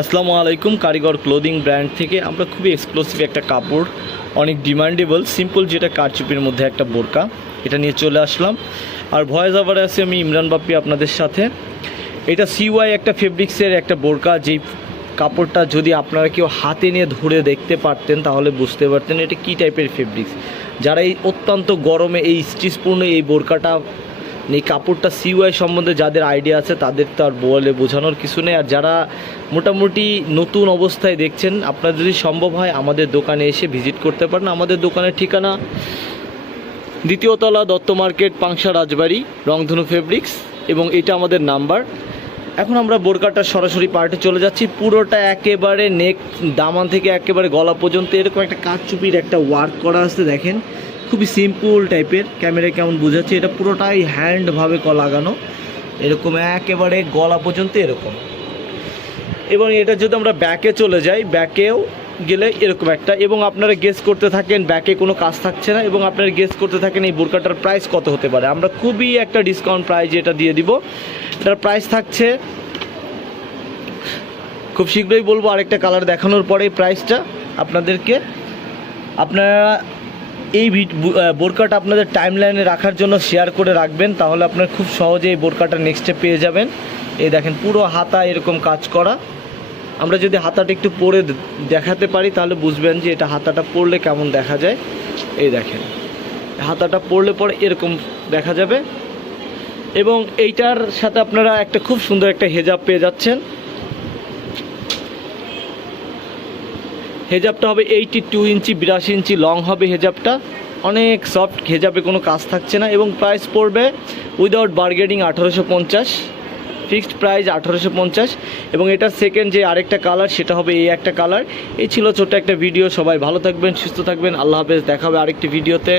আসসালামু আলাইকুম, কারিগর ক্লোদিং ব্র্যান্ড থেকে আমরা খুবই এক্সক্লুসিভ একটা কাপড়, অনেক ডিমান্ডেবল সিম্পল যেটা কারচুপির মধ্যে একটা বোরকা, এটা নিয়ে চলে আসলাম। আর ভয়েস ওভারে আছি আমি ইমরান বাপ্পি আপনাদের সাথে। এটা সিওয়াই একটা ফেব্রিক্সের একটা বোরকা, যেই কাপড়টা যদি আপনারা কেউ হাতে নিয়ে ধরে দেখতে পারতেন, তাহলে বুঝতে পারতেন এটা কী টাইপের ফেব্রিক্স যারা এই অত্যন্ত গরমে এই স্টিচপূর্ণ এই বোরকাটা এই কাপড়টা সিওয়াই সম্বন্ধে যাদের আইডিয়া আছে, তাদের তো আর বলে বোঝানোর কিছু নেই। আর যারা মোটামুটি নতুন অবস্থায় দেখছেন আপনার যদি সম্ভব হয়, আমাদের দোকানে এসে ভিজিট করতে পারেন। আমাদের দোকানের ঠিকানা দ্বিতীয়তলা দত্ত মার্কেট, পাংশা রাজবাড়ি, রংধনু ফেব্রিক্স এবং এটা আমাদের নাম্বার এখন আমরা বোরকাটা সরাসরি পার্টে চলে যাচ্ছি। পুরোটা একেবারে নেক দামান থেকে একেবারে গলা পর্যন্ত। এরকম একটা কাঠচুপির একটা ওয়ার্ক করা আছে, দেখেন। খুবই সিম্পল টাইপের ক্যামেরায় কেমন বোঝাচ্ছে, এটা পুরোটাই হ্যান্ডভাবে ক লাগানো। এরকম একেবারে গলা পর্যন্ত এরকম। এবং এটা যদি আমরা ব্যাকে চলে যাই ব্যাকেও গেলে এরকম একটা। এবং আপনারা গেস করতে থাকেন ব্যাকে কোনো কাজ থাকছে না। এবং আপনারা গেস করতে থাকেন এই বোরকাটার প্রাইস কত হতে পারে। আমরা খুবই একটা ডিসকাউন্ট প্রাইস এটা দিয়ে দিব। এটার প্রাইস থাকছে, খুব শীঘ্রই বলব আরেকটা কালার দেখানোর পরে প্রাইসটা আপনাদেরকে। আপনারা এই বোরকাটা আপনাদের টাইম লাইনে রাখার জন্য শেয়ার করে রাখবেন, তাহলে আপনার খুব সহজে এই বোরকাটা নেক্সটে পেয়ে যাবেন। এই দেখেন, পুরো হাতা এরকম কাজ করা। আমরা যদি হাতাটা একটু পরে দেখাতে পারি, তাহলে বুঝবেন যে এটা হাতাটা পরলে কেমন দেখা যায়। এই দেখেন, হাতাটা পরলে পরে এরকম দেখা যাবে। এবং এইটার সাথে আপনারা একটা খুব সুন্দর একটা হেজাব পেয়ে যাচ্ছেন। হেজাবটা হবে এইটি টু ইঞ্চি, বিরাশি ইঞ্চি লং হবে হেজাবটা। অনেক সফট হেজাবে কোনো কাজ থাকছে না এবং প্রাইস পড়বে উইদাউট বার্গেনিং আঠারোশো পঞ্চাশ ফিক্সড প্রাইস আঠারোশো পঞ্চাশ এবং এটা সেকেন্ড যে আরেকটা কালার সেটা হবে এই একটা কালার এই ছিল ছোট্ট একটা ভিডিও সবাই ভালো থাকবেন, সুস্থ থাকবেন, আল্লাহ হাফেজ দেখাবে আরেকটি ভিডিওতে